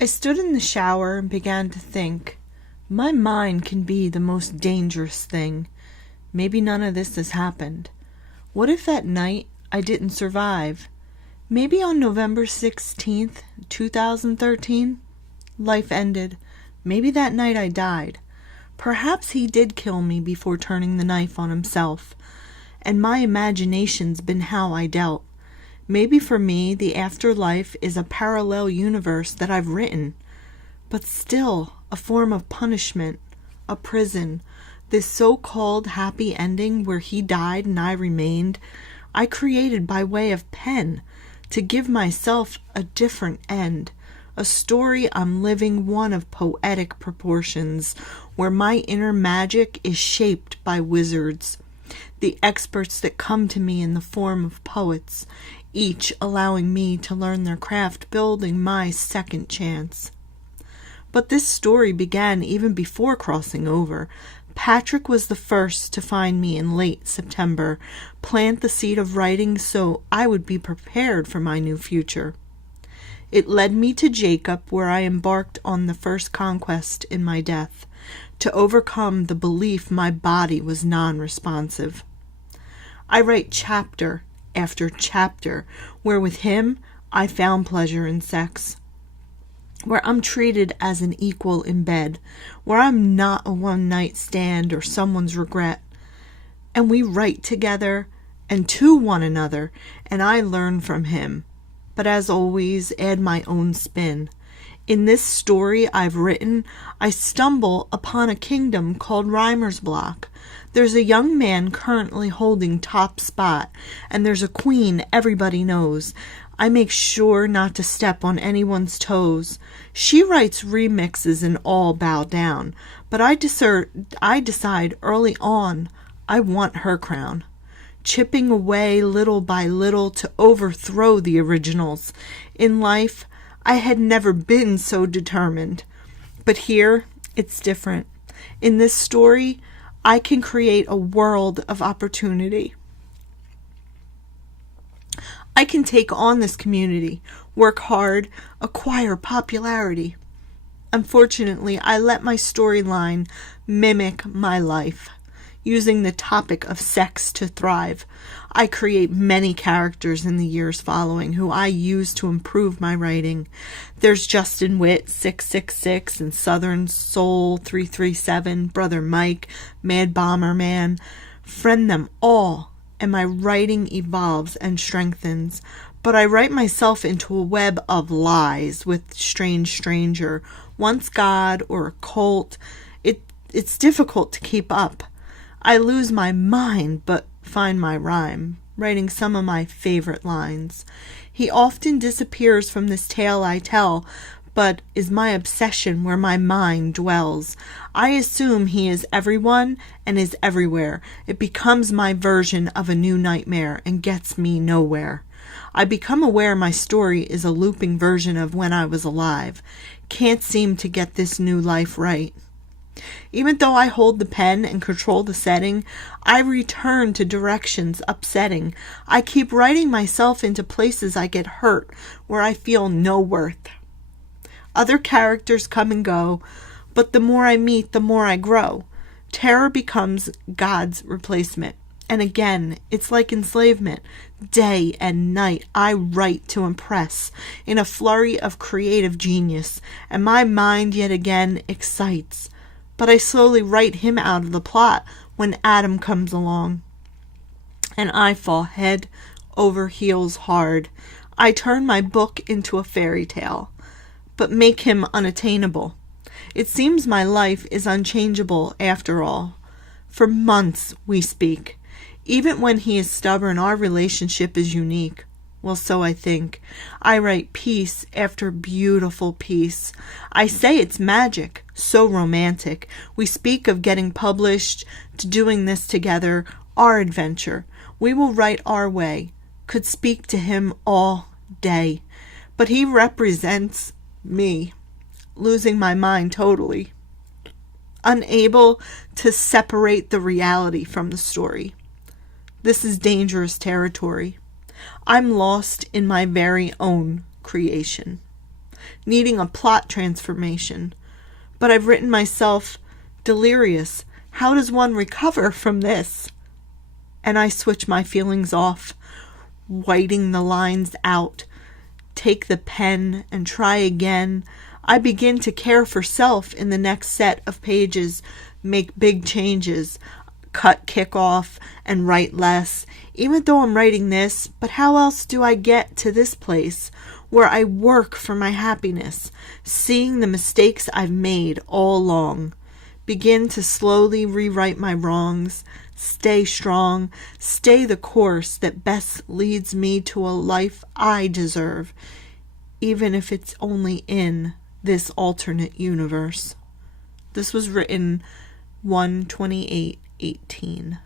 I stood in the shower and began to think. My mind can be the most dangerous thing. Maybe none of this has happened. What if that night I didn't survive? Maybe on November 16th, 2013, life ended. Maybe that night I died. Perhaps he did kill me before turning the knife on himself, and my imagination's been how I dealt. Maybe for me, the afterlife is a parallel universe that I've written, but still a form of punishment, a prison. This so-called happy ending where he died and I remained, I created by way of pen to give myself a different end. A story I'm living, one of poetic proportions, where my inner magic is shaped by wizards, the experts that come to me in the form of poets, each allowing me to learn their craft, building my second chance. But this story began even before crossing over. Patrick was the first to find me in late September, plant the seed of writing so I would be prepared for my new future. It led me to Jacob, where I embarked on the first conquest in my death, to overcome the belief my body was non-responsive. I write chapter after chapter, where with him I found pleasure in sex, where I'm treated as an equal in bed, where I'm not a one-night stand or someone's regret. And we write together and to one another, and I learn from him. But as always, add my own spin. In this story I've written, I stumble upon a kingdom called Rhymer's Block. There's a young man currently holding top spot, and there's a queen everybody knows. I make sure not to step on anyone's toes. She writes remixes and all bow down, but I decide early on I want her crown, chipping away little by little to overthrow the originals. In life, I had never been so determined, but here it's different. In this story, I can create a world of opportunity. I can take on this community, work hard, acquire popularity. Unfortunately, I let my storyline mimic my life, using the topic of sex to thrive. I create many characters in the years following who I use to improve my writing. There's Justin Witt, 666, and Southern Soul 337, Brother Mike, Mad Bomber Man. Friend them all, and my writing evolves and strengthens. But I write myself into a web of lies with strange stranger, once God or a cult. It's difficult to keep up. I lose my mind, but find my rhyme, writing some of my favorite lines. He often disappears from this tale I tell, but is my obsession where my mind dwells. I assume he is everyone and is everywhere. It becomes my version of a new nightmare and gets me nowhere. I become aware my story is a looping version of when I was alive. Can't seem to get this new life right. Even though I hold the pen and control the setting, I return to directions upsetting. I keep writing myself into places I get hurt, where I feel no worth. Other characters come and go, but the more I meet, the more I grow. Terror becomes God's replacement. And again, it's like enslavement. Day and night, I write to impress in a flurry of creative genius, and my mind yet again excites. But I slowly write him out of the plot when Adam comes along, and I fall head over heels hard. I turn my book into a fairy tale, but make him unattainable. It seems my life is unchangeable after all. For months we speak. Even when he is stubborn, our relationship is unique. Well, so I think. I write piece after beautiful piece. I say it's magic, so romantic. We speak of getting published, to doing this together, our adventure. We will write our way. Could speak to him all day. But he represents me, losing my mind totally, unable to separate the reality from the story. This is dangerous territory. I'm lost in my very own creation. needing a plot transformation. But I've written myself delirious. How does one recover from this? And I switch my feelings off, whiting the lines out, take the pen and try again. I begin to care for self in the next set of pages, make big changes, cut, kick off, and write less, even though I'm writing this. But how else do I get to this place where I work for my happiness, seeing the mistakes I've made all along, begin to slowly rewrite my wrongs, stay strong, stay the course that best leads me to a life I deserve, even if it's only in this alternate universe. This was written 1/28/18.